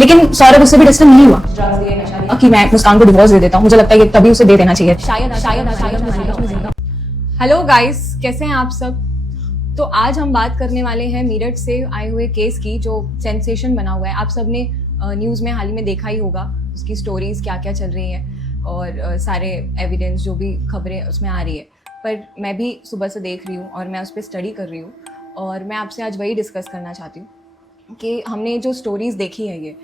लेकिन सौरभ उससे भी डिस्टर्ब नहीं हुआ कि मैं मुस्कान को डिवोर्स दे देता हूँ। मुझे लगता है कि तभी उसे दे देना चाहिए। हेलो गाइस, कैसे हैं आप सब? तो आज हम बात करने वाले हैं मेरठ से आए हुए केस की जो सेंसेशन बना हुआ है। आप सब ने न्यूज़ में हाल ही में देखा ही होगा, उसकी स्टोरीज क्या क्या चल रही हैं और सारे एविडेंस जो भी खबरें उसमें आ रही है। पर मैं भी सुबह से देख रही हूँ और मैं उस पर स्टडी कर रही हूँ और मैं आपसे आज वही डिस्कस करना चाहती हूँ कि हमने जो स्टोरीज़ देखी है ये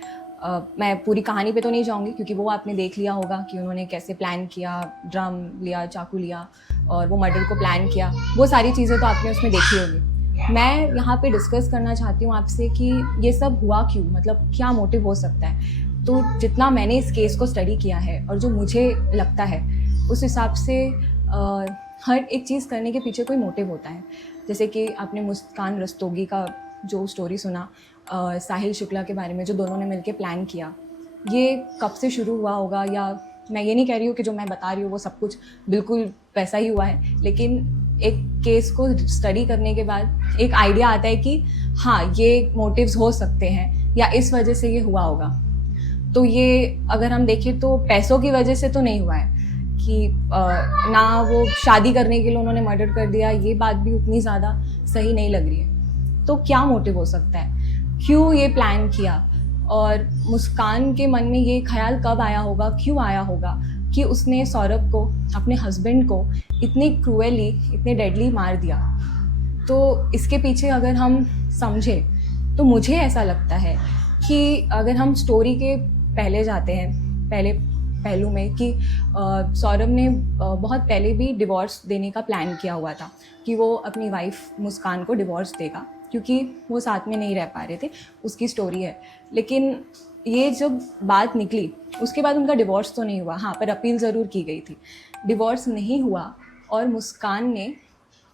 मैं पूरी कहानी पे तो नहीं जाऊँगी क्योंकि वो आपने देख लिया होगा कि उन्होंने कैसे प्लान किया, ड्रम लिया, चाकू लिया और वो मर्डर को प्लान किया। वो सारी चीज़ें तो आपने उसमें देखी होगी। मैं यहाँ पे डिस्कस करना चाहती हूँ आपसे कि ये सब हुआ क्यों, मतलब क्या मोटिव हो सकता है। तो जितना मैंने इस केस को स्टडी किया है और जो मुझे लगता है उस हिसाब से हर एक चीज़ करने के पीछे कोई मोटिव होता है। जैसे कि आपने मुस्कान रस्तोगी का जो स्टोरी सुना, साहिल शुक्ला के बारे में, जो दोनों ने मिलकर प्लान किया, ये कब से शुरू हुआ होगा। या मैं ये नहीं कह रही हूँ कि जो मैं बता रही हूँ वो सब कुछ बिल्कुल वैसा ही हुआ है, लेकिन एक केस को स्टडी करने के बाद एक आइडिया आता है कि हाँ ये मोटिव्स हो सकते हैं या इस वजह से ये हुआ होगा। तो ये अगर हम देखें तो पैसों की वजह से तो नहीं हुआ है कि ना वो शादी करने के लिए उन्होंने मर्डर कर दिया, ये बात भी उतनी ज़्यादा सही नहीं लग रही है। तो क्या मोटिव हो सकता है, क्यों ये प्लान किया और मुस्कान के मन में ये ख्याल कब आया होगा, क्यों आया होगा कि उसने सौरभ को, अपने हस्बैंड को इतनी क्रूअली, इतने डेडली मार दिया। तो इसके पीछे अगर हम समझें तो मुझे ऐसा लगता है कि अगर हम स्टोरी के पहले जाते हैं, पहले पहलू में, कि सौरभ ने बहुत पहले भी डिवोर्स देने का प्लान किया हुआ था कि वो अपनी वाइफ मुस्कान को डिवोर्स देगा क्योंकि वो साथ में नहीं रह पा रहे थे। उसकी स्टोरी है। लेकिन ये जब बात निकली उसके बाद उनका डिवोर्स तो नहीं हुआ, हाँ, पर अपील ज़रूर की गई थी। डिवोर्स नहीं हुआ और मुस्कान ने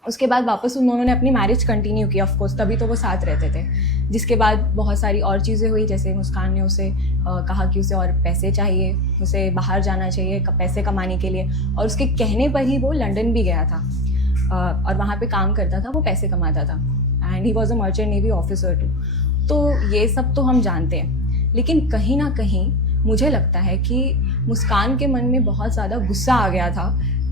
उसके बाद वापस उन्होंने अपनी मैरिज कंटिन्यू की, ऑफ कोर्स, तभी तो वो साथ रहते थे। जिसके बाद बहुत सारी और चीज़ें हुई, जैसे मुस्कान ने उसे कहा कि उसे और पैसे चाहिए, उसे बाहर जाना चाहिए पैसे कमाने के लिए, और उसके कहने पर ही वो लंदन भी गया था और वहाँ पे काम करता था, वो पैसे कमाता था, and he was a merchant navy officer too. तो ये सब तो हम जानते हैं, लेकिन कहीं ना कहीं मुझे लगता है कि मुस्कान के मन में बहुत ज़्यादा गुस्सा आ गया था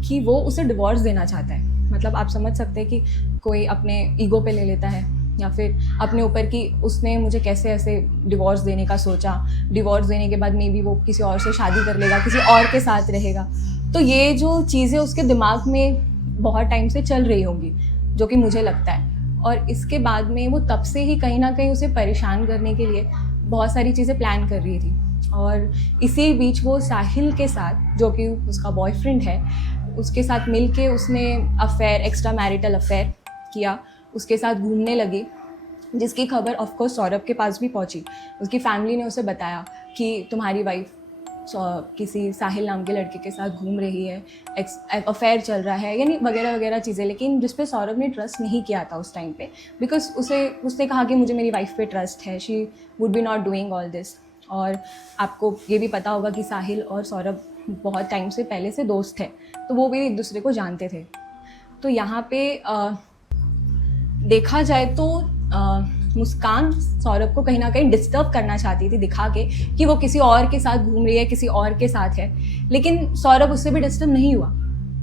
कि वो उसे डिवोर्स देना चाहता है। मतलब आप समझ सकते हैं कि कोई अपने ईगो पे ले लेता है या फिर अपने ऊपर कि उसने मुझे कैसे ऐसे डिवोर्स देने का सोचा, डिवोर्स देने के बाद मे बी वो किसी और से शादी कर लेगा, किसी और के साथ रहेगा। तो ये जो चीज़ें उसके दिमाग में बहुत टाइम से चल रही होंगी, जो कि मुझे लगता है। और इसके बाद में वो तब से ही कहीं ना कहीं उसे परेशान करने के लिए बहुत सारी चीज़ें प्लान कर रही थी। और इसी बीच वो साहिल के साथ, जो कि उसका बॉयफ्रेंड है, उसके साथ मिलके उसने अफेयर, एक्स्ट्रा मैरिटल अफेयर किया, उसके साथ घूमने लगी, जिसकी खबर ऑफ कोर्स सौरभ के पास भी पहुंची। उसकी फैमिली ने उसे बताया कि तुम्हारी वाइफ किसी साहिल नाम के लड़के के साथ घूम रही है, अफेयर चल रहा है, यानी वगैरह वगैरह चीज़ें। लेकिन जिस पे सौरभ ने ट्रस्ट नहीं किया था उस टाइम पे, बिकॉज उसने कहा कि मुझे मेरी वाइफ पे ट्रस्ट है, she would be not doing all this. और आपको ये भी पता होगा कि साहिल और सौरभ बहुत टाइम से पहले से दोस्त थे, तो वो भी एक दूसरे को जानते थे। तो यहाँ पे देखा जाए तो मुस्कान सौरभ को कहीं ना कहीं डिस्टर्ब करना चाहती थी, दिखा के कि वो किसी और के साथ घूम रही है, किसी और के साथ है। लेकिन सौरभ उससे भी डिस्टर्ब नहीं हुआ,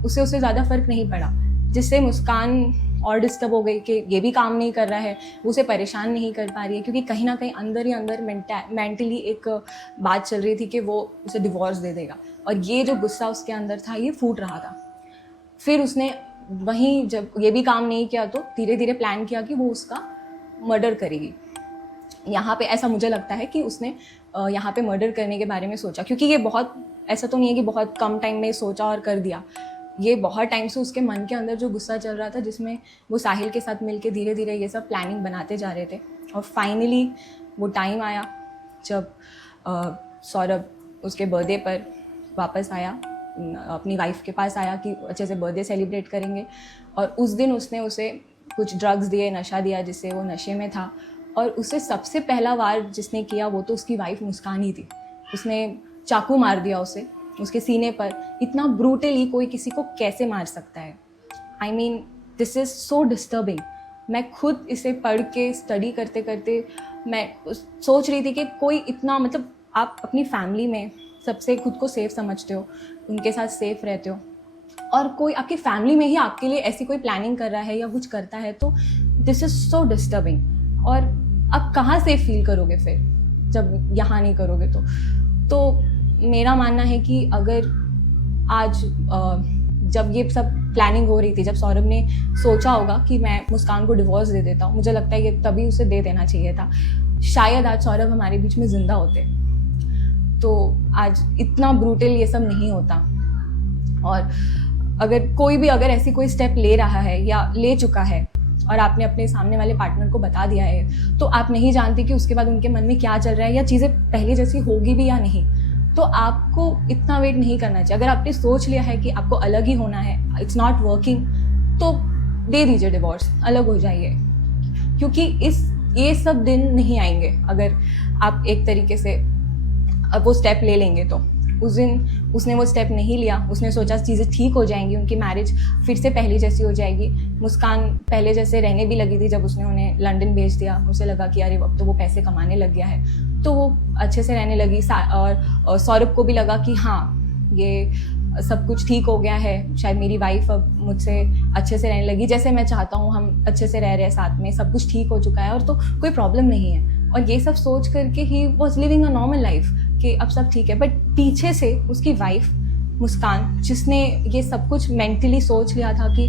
उससे ज़्यादा फर्क नहीं पड़ा, जिससे मुस्कान और डिस्टर्ब हो गई कि ये भी काम नहीं कर रहा है, वो उसे परेशान नहीं कर पा रही है, क्योंकि कहीं ना कहीं अंदर ही अंदर मेंटली एक बात चल रही थी कि वो उसे डिवोर्स दे देगा। और ये जो गुस्सा उसके अंदर था ये फूट रहा था। फिर उसने वहीं जब ये भी काम नहीं किया तो धीरे धीरे प्लान किया कि वो उसका मर्डर करेगी। यहाँ पे ऐसा मुझे लगता है कि उसने यहाँ पे मर्डर करने के बारे में सोचा, क्योंकि ये बहुत, ऐसा तो नहीं है कि बहुत कम टाइम में सोचा और कर दिया। ये बहुत टाइम से उसके मन के अंदर जो गुस्सा चल रहा था, जिसमें वो साहिल के साथ मिलके धीरे धीरे ये सब प्लानिंग बनाते जा रहे थे। और फाइनली वो टाइम आया जब सौरभ उसके बर्थडे पर वापस आया, अपनी वाइफ के पास आया कि अच्छे से बर्थडे सेलिब्रेट करेंगे। और उस दिन उसने उसे कुछ ड्रग्स दिए, नशा दिया, जिससे वो नशे में था। और उसे सबसे पहला वार जिसने किया वो तो उसकी वाइफ मुस्कान ही थी। उसने चाकू मार दिया उसे, उसके सीने पर। इतना ब्रूटली कोई किसी को कैसे मार सकता है? I mean this is so disturbing. मैं खुद इसे पढ़ के स्टडी करते करते मैं सोच रही थी कि कोई इतना, मतलब आप अपनी फैमिली में सबसे खुद को सेफ समझते हो, उनके साथ सेफ रहते हो, और कोई आपकी फैमिली में ही आपके लिए ऐसी कोई प्लानिंग कर रहा है या कुछ करता है, तो दिस इज़ सो डिस्टर्बिंग। और आप कहाँ सेफ फील करोगे फिर जब यहाँ नहीं करोगे तो मेरा मानना है कि अगर आज जब ये सब प्लानिंग हो रही थी, जब सौरभ ने सोचा होगा कि मैं मुस्कान को डिवोर्स दे देता हूँ, मुझे लगता है कि तभी उसे दे देना चाहिए था। शायद आज सौरभ हमारे बीच में ज़िंदा होते तो आज इतना ब्रूटल ये सब नहीं होता। और अगर कोई भी अगर ऐसी कोई स्टेप ले रहा है या ले चुका है और आपने अपने सामने वाले पार्टनर को बता दिया है, तो आप नहीं जानते कि उसके बाद उनके मन में क्या चल रहा है या चीज़ें पहले जैसी होगी भी या नहीं। तो आपको इतना वेट नहीं करना चाहिए। अगर आपने सोच लिया है कि आपको अलग ही होना है, इट्स नॉट वर्किंग, तो दे दीजिए डिवोर्स, अलग हो जाइए। क्योंकि ये सब दिन नहीं आएंगे अगर आप एक तरीके से अब वो स्टेप ले लेंगे। तो उस दिन उसने वो स्टेप नहीं लिया, उसने सोचा चीज़ें ठीक हो जाएंगी, उनकी मैरिज फिर से पहले जैसी हो जाएगी। मुस्कान पहले जैसे रहने भी लगी थी जब उसने उन्हें लंदन भेज दिया। उसे लगा कि अरे अब तो वो पैसे कमाने लग गया है, तो वो अच्छे से रहने लगी। और सौरभ को भी लगा कि हाँ, ये सब कुछ ठीक हो गया है, शायद मेरी वाइफ अब मुझसे अच्छे से रहने लगी जैसे मैं चाहता हूँ, हम अच्छे से रह रहे हैं साथ में, सब कुछ ठीक हो चुका है और तो कोई प्रॉब्लम नहीं है। और ये सब सोच करके he was living a normal life कि अब सब ठीक है। बट पीछे से उसकी वाइफ मुस्कान, जिसने ये सब कुछ मेंटली सोच लिया था कि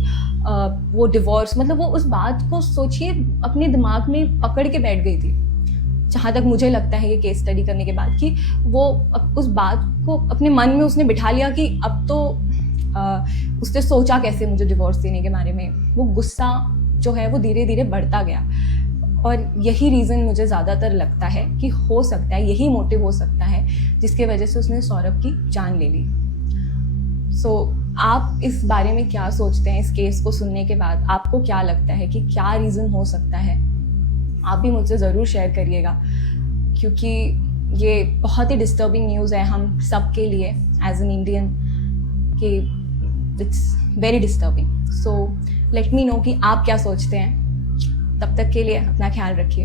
वो डिवोर्स, मतलब वो उस बात को सोचिए अपने दिमाग में पकड़ के बैठ गई थी, जहाँ तक मुझे लगता है ये केस स्टडी करने के बाद, कि वो उस बात को अपने मन में उसने बिठा लिया कि अब तो उसने सोचा कैसे मुझे डिवोर्स देने के बारे में। वो गुस्सा जो है वो धीरे धीरे बढ़ता गया। और यही रीज़न मुझे ज़्यादातर लगता है कि हो सकता है, यही मोटिव हो सकता है जिसके वजह से उसने सौरभ की जान ले ली। सो आप इस बारे में क्या सोचते हैं? इस केस को सुनने के बाद आपको क्या लगता है कि क्या रीज़न हो सकता है? आप भी मुझसे ज़रूर शेयर करिएगा, क्योंकि ये बहुत ही डिस्टर्बिंग न्यूज़ है हम सब के लिए एज एन इंडियन, कि it's very disturbing. So let me know कि आप क्या सोचते हैं। तब तक के लिए अपना ख्याल रखिए।